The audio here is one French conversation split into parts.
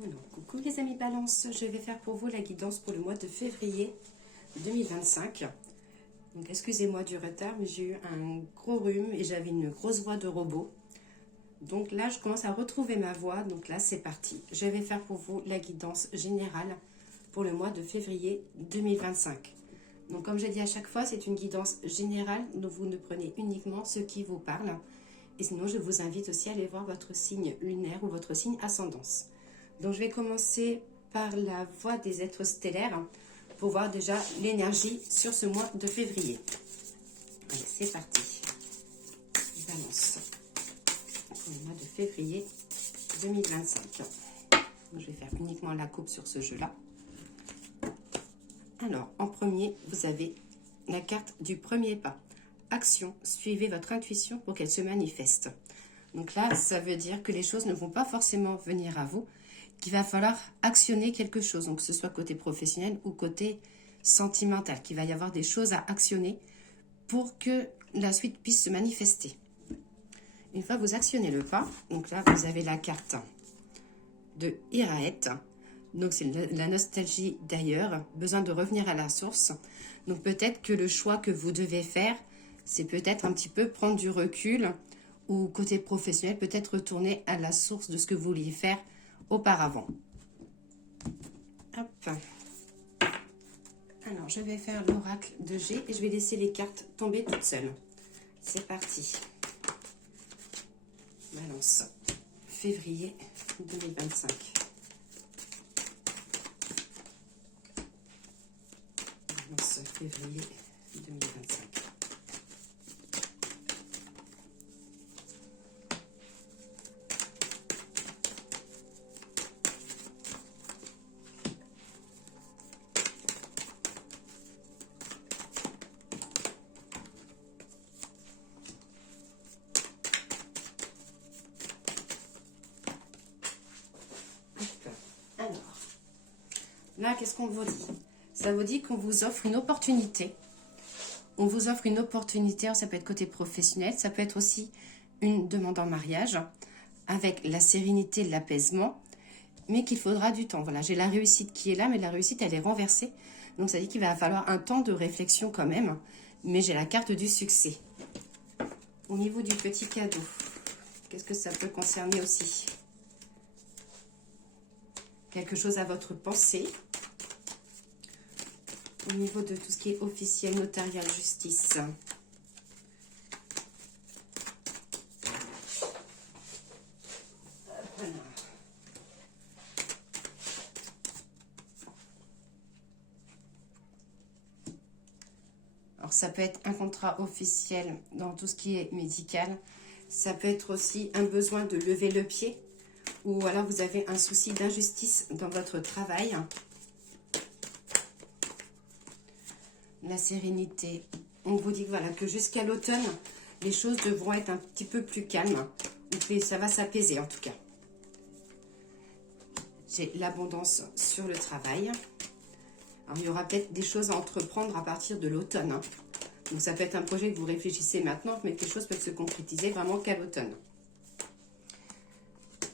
Alors, coucou les amis Balance, je vais faire pour vous la guidance pour le mois de février 2025. Donc excusez-moi du retard, mais j'ai eu un gros rhume et j'avais une grosse voix de robot. Donc là, je commence à retrouver ma voix, donc là c'est parti. Je vais faire pour vous la guidance générale pour le mois de février 2025. Donc comme j'ai dit à chaque fois, c'est une guidance générale, donc vous ne prenez uniquement ce qui vous parle. Et sinon, je vous invite aussi à aller voir votre signe lunaire ou votre signe ascendance. Donc je vais commencer par la voie des êtres stellaires pour voir déjà l'énergie sur ce mois de février. Allez, c'est parti. Balance pour le mois de février 2025. Donc, je vais faire uniquement la coupe sur ce jeu-là. Alors, en premier, vous avez la carte du premier pas. Action, suivez votre intuition pour qu'elle se manifeste. Donc là, ça veut dire que les choses ne vont pas forcément venir à vous, qu'il va falloir actionner quelque chose, donc que ce soit côté professionnel ou côté sentimental, qu'il va y avoir des choses à actionner pour que la suite puisse se manifester. Une fois que vous actionnez le pas, donc là vous avez la carte de Iraët, donc c'est la nostalgie d'ailleurs, besoin de revenir à la source. Donc peut-être que le choix que vous devez faire, c'est peut-être un petit peu prendre du recul, ou côté professionnel, peut-être retourner à la source de ce que vous vouliez faire auparavant. Hop. Alors, je vais faire l'oracle de G et je vais laisser les cartes tomber toutes seules. C'est parti. Balance. Février 2025. Balance. Février 2025. Là, qu'est-ce qu'on vous dit? Ça vous dit qu'on vous offre une opportunité. On vous offre une opportunité, alors ça peut être côté professionnel, ça peut être aussi une demande en mariage, avec la sérénité, l'apaisement, mais qu'il faudra du temps. Voilà, j'ai la réussite qui est là, mais la réussite, elle est renversée. Donc ça dit qu'il va falloir un temps de réflexion quand même, mais j'ai la carte du succès. Au niveau du petit cadeau, qu'est-ce que ça peut concerner aussi? Quelque chose à votre pensée. Au niveau de tout ce qui est officiel, notarial, justice. Voilà. Alors ça peut être un contrat officiel dans tout ce qui est médical. Ça peut être aussi un besoin de lever le pied. Ou alors vous avez un souci d'injustice dans votre travail. La sérénité. On vous dit que, voilà, que jusqu'à l'automne, les choses devront être un petit peu plus calmes. Donc ça va s'apaiser en tout cas. J'ai l'abondance sur le travail. Alors il y aura peut-être des choses à entreprendre à partir de l'automne. Hein. Donc ça peut être un projet que vous réfléchissez maintenant, mais que les choses peuvent se concrétiser vraiment qu'à l'automne.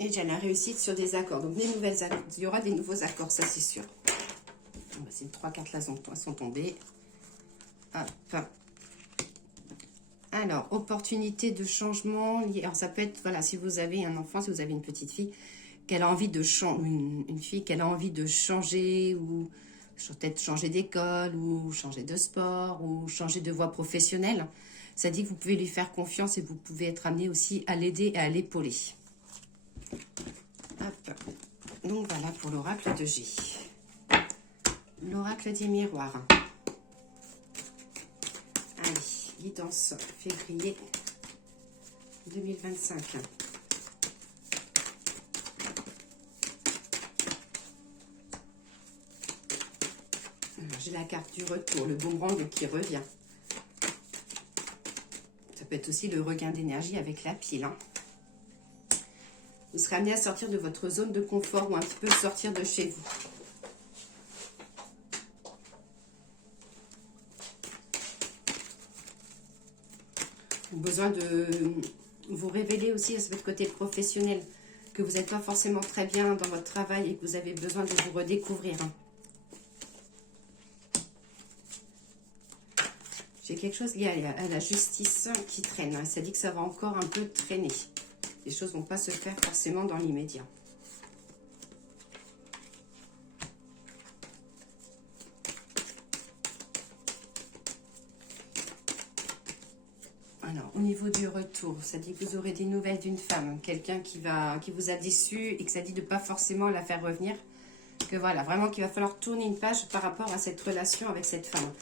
Et j'ai la réussite sur des accords. Donc il y aura des nouveaux accords, ça c'est sûr. Ces trois cartes là sont tombées. Hop. Alors, opportunité de changement. Alors, ça peut être, voilà, si vous avez un enfant, si vous avez une petite fille, qu'elle a envie de changer, une fille qu'elle a envie de changer, ou peut-être changer d'école, ou changer de sport, ou changer de voie professionnelle. Ça dit que vous pouvez lui faire confiance et vous pouvez être amené aussi à l'aider et à l'épauler. Hop. Donc, voilà pour l'oracle de G. L'oracle des miroirs. Allez, guidance février 2025. J'ai la carte du retour, le boomerang qui revient. Ça peut être aussi le regain d'énergie avec la pile. Hein. Vous serez amené à sortir de votre zone de confort ou un petit peu sortir de chez vous. Besoin de vous révéler aussi à votre côté professionnel. que vous n'êtes pas forcément très bien dans votre travail et que vous avez besoin de vous redécouvrir. J'ai quelque chose lié à la justice qui traîne. Ça dit que ça va encore un peu traîner. Les choses ne vont pas se faire forcément dans l'immédiat. Alors, au niveau du retour, ça dit que vous aurez des nouvelles d'une femme. Quelqu'un qui vous a déçu et que ça dit de ne pas forcément la faire revenir. Que voilà, vraiment qu'il va falloir tourner une page par rapport à cette relation avec cette femme.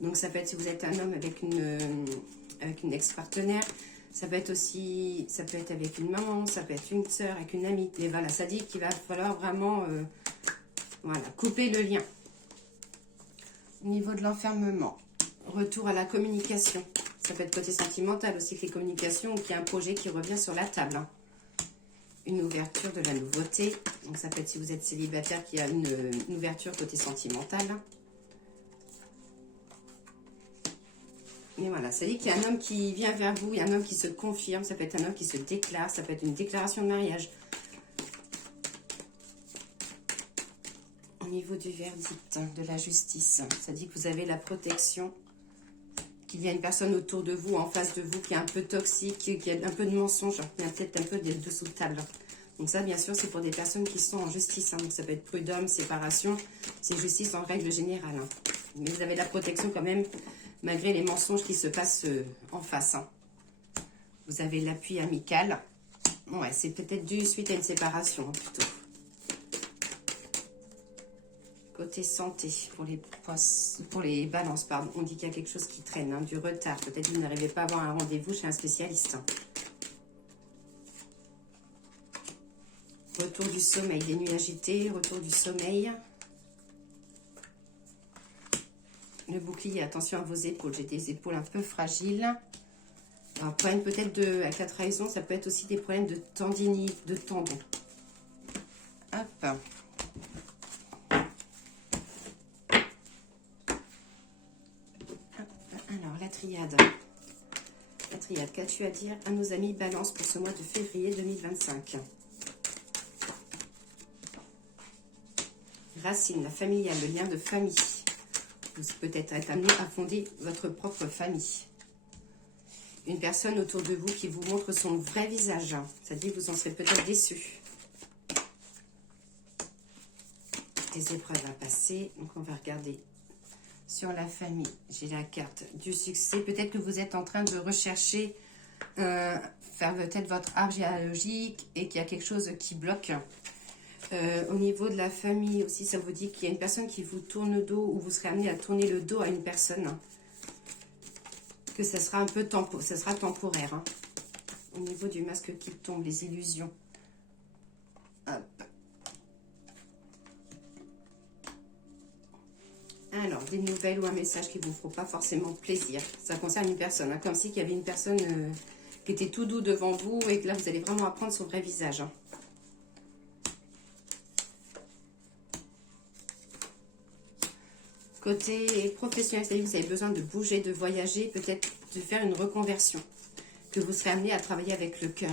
Donc ça peut être si vous êtes un homme avec une ex-partenaire, ça peut être aussi, ça peut être avec une maman, ça peut être une soeur, avec une amie. Mais voilà, ça dit qu'il va falloir vraiment voilà, couper le lien. Au niveau de l'enfermement, retour à la communication. Ça peut être côté sentimental aussi que les communications, ou qu'il y a un projet qui revient sur la table. Hein. Une ouverture de la nouveauté. Donc ça peut être si vous êtes célibataire qu'il y a une ouverture côté sentimental. Et voilà, ça dit qu'il y a un homme qui vient vers vous, il y a un homme qui se confirme, ça peut être un homme qui se déclare, ça peut être une déclaration de mariage. Au niveau du verdict, de la justice, ça dit que vous avez la protection, qu'il y a une personne autour de vous, en face de vous, qui est un peu toxique, qui a un peu de mensonge, qui a peut-être un peu des dessous de table. Donc ça, bien sûr, c'est pour des personnes qui sont en justice. Hein. Donc ça peut être prud'homme, séparation, c'est justice en règle générale. Hein. Mais vous avez la protection quand même, malgré les mensonges qui se passent en face. Hein. Vous avez l'appui amical. Ouais, c'est peut-être dû suite à une séparation, hein, plutôt. Côté santé, pour les balances, pardon, on dit qu'il y a quelque chose qui traîne, hein, du retard. Peut-être que vous n'arrivez pas à avoir un rendez-vous chez un spécialiste. Hein. Retour du sommeil, des nuits agitées, retour du sommeil. Le bouclier, attention à vos épaules, j'ai des épaules un peu fragiles. Alors, problème peut-être avec la trahison, ça peut être aussi des problèmes de tendinite, de tendons. Hop. Alors, la triade. La triade, qu'as-tu à dire à nos amis Balance pour ce mois de février 2025? Racine, la familiale, le lien de famille. Vous peut-être être amené à fonder votre propre famille. Une personne autour de vous qui vous montre son vrai visage. Ça dit que vous en serez peut-être déçu. Des épreuves à passer. Donc on va regarder sur la famille. J'ai la carte du succès. Peut-être que vous êtes en train de rechercher, faire peut-être votre arbre généalogique et qu'il y a quelque chose qui bloque. Au niveau de la famille aussi, ça vous dit qu'il y a une personne qui vous tourne le dos ou vous serez amené à tourner le dos à une personne. Que ça sera un peu ça sera temporaire. Hein. Au niveau du masque qui tombe, les illusions. Hop. Alors, des nouvelles ou un message qui ne vous feront pas forcément plaisir. Ça concerne une personne. Hein, comme si il y avait une personne qui était tout doux devant vous et que là, vous allez vraiment apprendre son vrai visage. Hein. Côté professionnel, c'est-à-dire que vous avez besoin de bouger, de voyager, peut-être de faire une reconversion, que vous serez amené à travailler avec le cœur.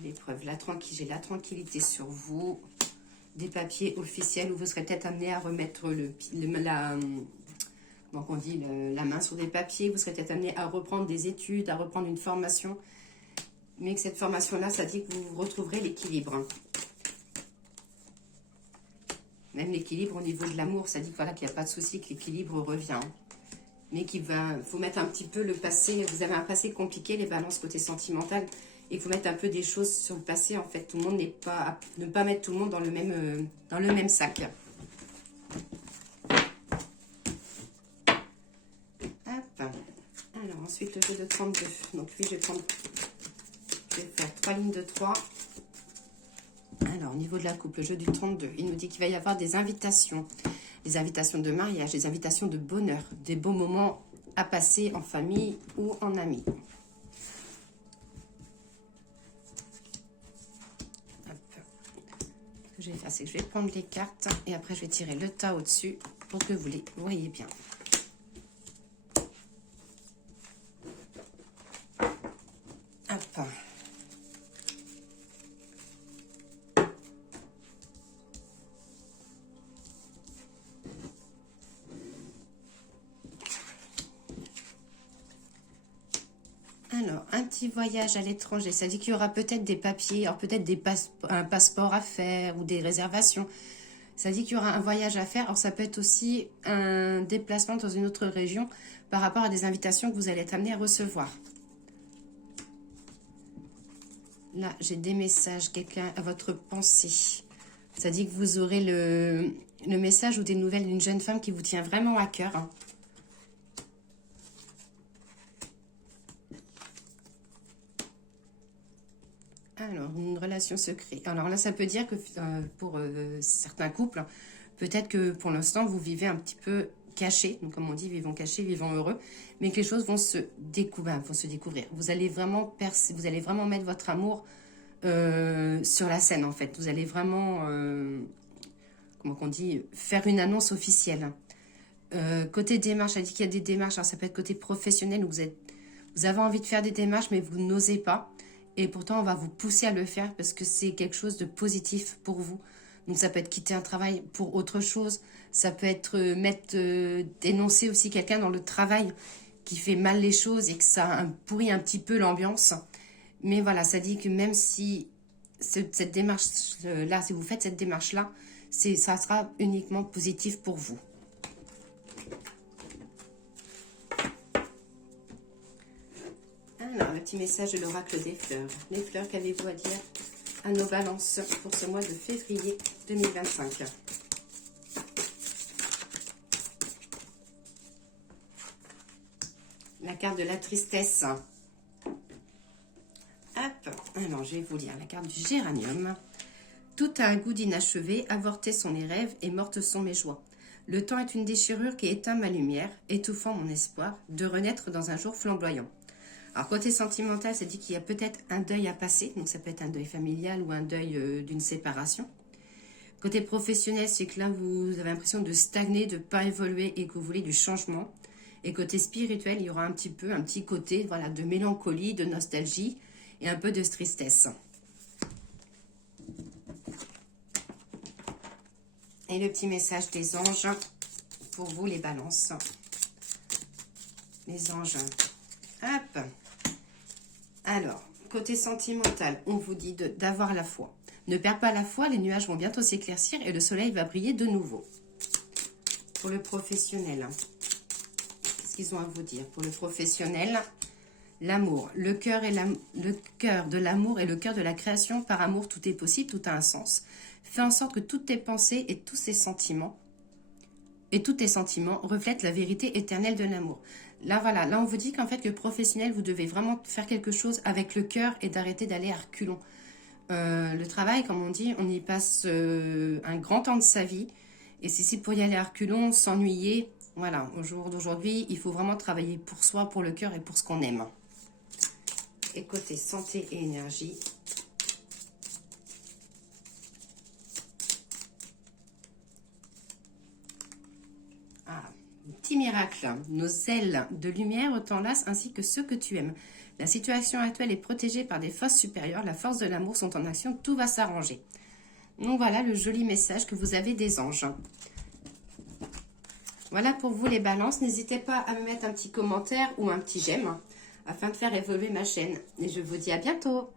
L'épreuve, j'ai la tranquillité sur vous, des papiers officiels où vous serez peut-être amené à remettre la main sur des papiers, vous serez peut-être amené à reprendre des études, à reprendre une formation, mais que cette formation-là, ça dit que vous retrouverez l'équilibre. Même l'équilibre au niveau de l'amour, ça dit que, voilà, qu'il n'y a pas de souci, que l'équilibre revient. Mais qu'il faut mettre un petit peu le passé. Vous avez un passé compliqué, les balances côté sentimental. Et il faut mettre un peu des choses sur le passé. En fait, tout le monde n'est pas... Ne pas mettre tout le monde dans le même sac. Hop. Alors, ensuite, le jeu de 32. Donc, lui, je vais faire 3 lignes de 3. Alors, au niveau de la coupe, le jeu du 32, il nous dit qu'il va y avoir des invitations de mariage, des invitations de bonheur, des beaux moments à passer en famille ou en amis. Hop. Ce que je vais faire, c'est que je vais prendre les cartes et après je vais tirer le tas au-dessus pour que vous les voyez bien. petit voyage à l'étranger. Ça dit qu'il y aura peut-être des papiers, alors peut-être un passeport à faire ou des réservations. Ça dit qu'il y aura un voyage à faire. Alors ça peut être aussi un déplacement dans une autre région par rapport à des invitations que vous allez être amené à recevoir. Là, j'ai des messages, quelqu'un à votre pensée. Ça dit que vous aurez le message ou des nouvelles d'une jeune femme qui vous tient vraiment à cœur. Hein. Alors, une relation secrète. Alors là, ça peut dire que pour certains couples, peut-être que pour l'instant, vous vivez un petit peu caché. Donc, comme on dit, vivons cachés, vivons heureux. Mais que les choses vont se découvrir. Vous allez vraiment mettre votre amour sur la scène, en fait. Vous allez vraiment, comment on dit, faire une annonce officielle. Côté démarche, ça dit qu'il y a des démarches. Alors, ça peut être côté professionnel où vous avez envie de faire des démarches, mais vous n'osez pas. Et pourtant, on va vous pousser à le faire parce que c'est quelque chose de positif pour vous. Donc, ça peut être quitter un travail pour autre chose. Ça peut être dénoncer aussi quelqu'un dans le travail qui fait mal les choses et que ça pourrit un petit peu l'ambiance. Mais voilà, ça dit que même si cette démarche-là, si vous faites cette démarche-là, ça sera uniquement positif pour vous. Alors, le petit message de l'oracle des fleurs. Les fleurs, qu'avez-vous à dire à nos balances pour ce mois de février 2025? La carte de la tristesse. Hop, alors je vais vous lire la carte du géranium. Tout a un goût d'inachevé, avortés sont les rêves et mortes sont mes joies. Le temps est une déchirure qui éteint ma lumière, étouffant mon espoir de renaître dans un jour flamboyant. Alors, côté sentimental, ça dit qu'il y a peut-être un deuil à passer. Donc, ça peut être un deuil familial ou un deuil d'une séparation. Côté professionnel, c'est que là, vous avez l'impression de stagner, de ne pas évoluer et que vous voulez du changement. Et côté spirituel, il y aura un petit côté voilà, de mélancolie, de nostalgie et un peu de tristesse. Et le petit message des anges pour vous, les balances. Les anges. Hop. Alors, côté sentimental, on vous dit d'avoir la foi. Ne perds pas la foi, les nuages vont bientôt s'éclaircir et le soleil va briller de nouveau. Pour le professionnel, qu'est-ce qu'ils ont à vous dire? Pour le professionnel, l'amour. Le cœur de l'amour et le cœur de la création. Par amour, tout est possible, tout a un sens. Fais en sorte que toutes tes pensées et tous tes sentiments reflètent la vérité éternelle de l'amour. Là, voilà, là, on vous dit qu'en fait, le professionnel, vous devez vraiment faire quelque chose avec le cœur et d'arrêter d'aller à reculons. Le travail, comme on dit, on y passe un grand temps de sa vie. Et si pour y aller à reculons, s'ennuyer, voilà, au jour d'aujourd'hui, il faut vraiment travailler pour soi, pour le cœur et pour ce qu'on aime. Et côté santé et énergie, petit miracle, nos ailes de lumière t'enlacent ainsi que ceux que tu aimes. La situation actuelle est protégée par des forces supérieures, la force de l'amour sont en action, tout va s'arranger. Donc voilà le joli message que vous avez des anges. Voilà pour vous les balances, n'hésitez pas à me mettre un petit commentaire ou un petit j'aime afin de faire évoluer ma chaîne. Et je vous dis à bientôt.